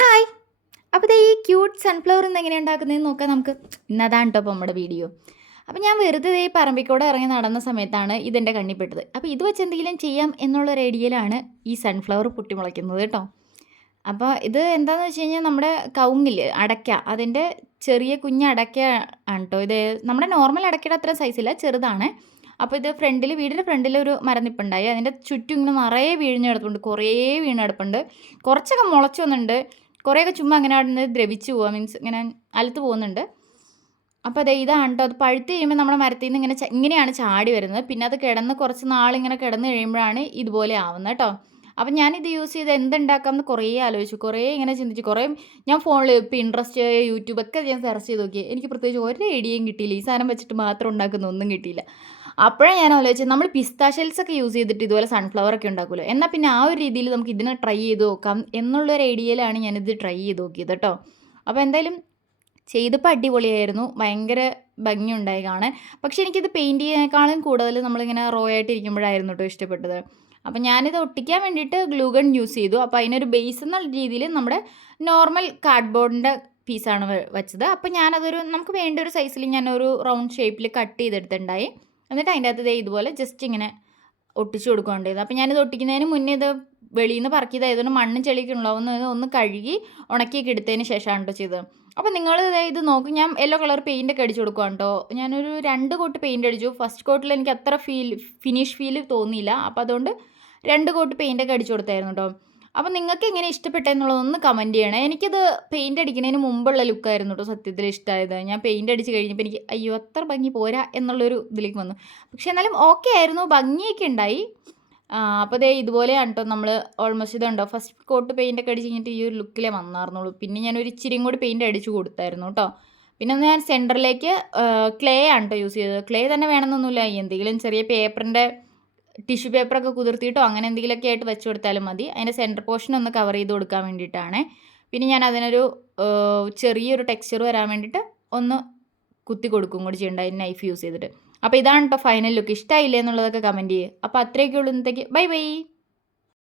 Hi. അപ്പോൾ ഈ cute sunflower ഇന്ന് എങ്ങനെ ഉണ്ടാക്കുന്നതെന്ന് നോക്കാം നമുക്ക്. ഇന്നതാണ് കേട്ടോ നമ്മുടെ വീഡിയോ അപ്പോൾ ഞാൻ വെറുതെ ഈ പറമ്പിക്കൂടെ ഇറങ്ങി നടന്ന സമയത്താണ് ഇതെന്റെ കണ്ണിപ്പെട്ടത് അപ്പോൾ ഇത് വെച്ച് എന്തെങ്കിലും ചെയ്യാം എന്നുള്ള ഒരു ഐഡിയയിലാണ് ഈ സൺഫ്ലവർ പൊട്ടിമുളയ്ക്കുന്നത് കേട്ടോ അപ്പോൾ ഇത് എന്താണെന്ന് വെച്ച് കഴിഞ്ഞാൽ നമ്മുടെ കവുങ്ങിൽ അടയ്ക്ക. അതിന്റെ ചെറിയ കുഞ്ഞ് അടയ്ക്ക ആണ് കേട്ടോ ഇത് നമ്മുടെ നോർമൽ അടയ്ക്കയുടെ അത്ര സൈസില്ല ചെറുതാണ്. അപ്പോൾ ഇത് ഫ്രണ്ടിൽ വീടിന്റെ ഫ്രണ്ടിൽ ഒരു മരനിപ്പുണ്ടായി. അതിന്റെ ചുറ്റും ഇങ്ങനെ നിറയെ വീഴിഞ്ഞ് കിടപ്പുണ്ട്. കുറേ വീണ് കിടപ്പുണ്ട്. കുറച്ചൊക്കെ മുളച്ചു വന്നിട്ടുണ്ട്. കുറേയൊക്കെ ചുമ്മാ അങ്ങനെ അവിടെ ദ്രവിച്ച് പോവുക മീൻസ് ഇങ്ങനെ അലത്ത് പോകുന്നുണ്ട്. അപ്പോൾ അതെ ഇതാണ് കേട്ടോ അത് പഴുത്ത് കഴിയുമ്പോൾ നമ്മുടെ മരത്തിൽ നിന്ന് ഇങ്ങനെ ഇങ്ങനെയാണ് ചാടി വരുന്നത്. പിന്നെ അത് കിടന്ന് കുറച്ച് നാളിങ്ങനെ കിടന്ന് കഴിയുമ്പോഴാണ് ഇതുപോലെ ആവുന്നത് കേട്ടോ. അപ്പം ഞാനിത് യൂസ് ചെയ്ത് എന്തുണ്ടാക്കാം എന്ന് കുറേ ആലോചിച്ചു. കുറേ ഇങ്ങനെ ചിന്തിച്ചു. കുറേ ഞാൻ ഫോണിൽ ഇൻട്രസ്റ്റ് യൂട്യൂബ് ഒക്കെ ഞാൻ സെർച്ച് ചെയ്ത് നോക്കി. എനിക്ക് പ്രത്യേകിച്ച് ഒരു ഐഡിയയും കിട്ടിയില്ല. ഈ സാധനം വെച്ചിട്ട് മാത്രം ഉണ്ടാക്കുന്ന ഒന്നും കിട്ടിയില്ല. അപ്പോഴേ ഞാൻ ആലോചിച്ചത് നമ്മൾ പിസ്ത ഷെൽസ് ഒക്കെ യൂസ് ചെയ്തിട്ട് ഇതുപോലെ സൺഫ്ലവർ ഒക്കെ ഉണ്ടാക്കുമല്ലോ. എന്നാൽ പിന്നെ ആ ഒരു രീതിയിൽ നമുക്ക് ഇതിനെ ട്രൈ ചെയ്ത് നോക്കാം എന്നുള്ളൊരു ഐഡിയയിലാണ് ഞാനിത് ട്രൈ ചെയ്ത് നോക്കിയത് കേട്ടോ. അപ്പോൾ എന്തായാലും ചെയ്തപ്പോൾ അടിപൊളിയായിരുന്നു. ഭയങ്കര ഭംഗിയുണ്ടായി കാണാൻ. പക്ഷേ എനിക്കിത് പെയിന്റ് ചെയ്യുന്നതിനേക്കാളും കൂടുതൽ നമ്മളിങ്ങനെ റോ ആയിട്ട് ഇരിക്കുമ്പോഴായിരുന്നു കേട്ടോ ഇഷ്ടപ്പെട്ടത്. അപ്പം ഞാനിത് ഒട്ടിക്കാൻ വേണ്ടിയിട്ട് ഗ്ലൂഗൺ യൂസ് ചെയ്തു. അപ്പോൾ അതിനൊരു ബേസ് എന്നുള്ള രീതിയിൽ നമ്മുടെ നോർമൽ കാർഡ്ബോർഡിന്റെ പീസാണ് വെച്ചത്. അപ്പോൾ ഞാനതൊരു നമുക്ക് വേണ്ട ഒരു സൈസിൽ ഞാനൊരു റൗണ്ട് ഷേപ്പിൽ കട്ട് ചെയ്തെടുത്തിട്ടുണ്ടായി. എന്നിട്ട് അതിന്റെ അകത്ത് ഇതുപോലെ ജസ്റ്റ് ഇങ്ങനെ ഒട്ടിച്ചു കൊടുക്കുകയാണ് ചെയ്തത്. അപ്പോൾ ഞാനിത് ഒട്ടിക്കുന്നതിന് മുന്നേ ഇത് വെളിയിൽ നിന്ന് പറക്കിയതായതുകൊണ്ട് മണ്ണും ചെളിയൊക്കെ ഉണ്ടാവുന്നത് ഒന്ന് കഴുകി ഉണക്കിയൊക്കെ എടുത്തതിന് ശേഷമാണ് കേട്ടോ ചെയ്തത്. അപ്പോൾ നിങ്ങൾ ഇത് നോക്കും ഞാൻ യെല്ലോ കളർ പെയിന്റ് ഒക്കെ അടിച്ചു കൊടുക്കുകയാണ് കേട്ടോ ഞാനൊരു രണ്ട് കോട്ട് പെയിന്റ് അടിച്ചു. ഫസ്റ്റ് കോട്ടിൽ എനിക്ക് അത്ര ഫീൽ ഫിനിഷ് ഫീൽ തോന്നിയില്ല. അപ്പോൾ അതുകൊണ്ട് രണ്ട് കോട്ട് പെയിന്റ് ഒക്കെ അടിച്ചു കൊടുത്തായിരുന്നു കേട്ടോ അപ്പോൾ നിങ്ങൾക്ക് എങ്ങനെ ഇഷ്ടപ്പെട്ടെന്നുള്ളതൊന്ന് കമന്റ് ചെയ്യണേ. എനിക്കിത് പെയിന്റ് അടിക്കുന്നതിന് മുമ്പുള്ള ലുക്കായിരുന്നു കേട്ടോ സത്യത്തിൽ ഇഷ്ടമായത് ഞാൻ പെയിന്റ് അടിച്ച് കഴിഞ്ഞപ്പോൾ എനിക്ക് അയ്യോ അത്ര ഭംഗി പോരാ എന്നുള്ളൊരു ഇതിലേക്ക് വന്നു. പക്ഷേ എന്നാലും ഓക്കെ ആയിരുന്നു ഭംഗിയൊക്കെ ഉണ്ടായി. അപ്പോൾ ദേ ഇതുപോലെയാണ് കേട്ടോ നമ്മൾ ഓൾമോസ്റ്റ് ഇതുണ്ടോ? ഫസ്റ്റ് കോട്ട് പെയിന്റ് ഒക്കെ അടിച്ച് കഴിഞ്ഞിട്ട് ഈ ഒരു ലുക്കിലേ വന്നായിരുന്നുള്ളൂ പിന്നെ ഞാൻ ഒരു ഇച്ചിരിയും കൂടി പെയിന്റ് അടിച്ച് കൊടുത്തായിരുന്നു കേട്ടോ പിന്നെ ഒന്ന് ഞാൻ സെന്ററിലേക്ക് ക്ലേ ആണ് കേട്ടോ യൂസ് ചെയ്തത്. ക്ലേ തന്നെ വേണമെന്നൊന്നുമില്ല. എന്തെങ്കിലും ചെറിയ പേപ്പറിന്റെ ടിഷ്യൂ പേപ്പറൊക്കെ കുതിർത്തിയിട്ടോ അങ്ങനെ എന്തെങ്കിലുമൊക്കെ ആയിട്ട് വെച്ച് കൊടുത്താലും മതി. അതിന്റെ സെന്റർ പോർഷൻ ഒന്ന് കവർ ചെയ്ത് കൊടുക്കാൻ വേണ്ടിയിട്ടാണ്. പിന്നെ ഞാൻ അതിനൊരു ചെറിയൊരു ടെക്സ്ചർ വരാൻ വേണ്ടിയിട്ട് ഒന്ന് കുത്തി കൊടുക്കും കൂടി ചെയ്യേണ്ട. നൈഫ് യൂസ് ചെയ്തിട്ട്. അപ്പോൾ ഇതാണ് കേട്ടോ ഫൈനൽ ലുക്ക് ഇഷ്ടമായില്ലേ എന്നുള്ളതൊക്കെ കമന്റ് ചെയ്യുക അപ്പോൾ അത്രയൊക്കെ ഉള്ളൂ ഇന്നത്തേക്ക്. Bye bye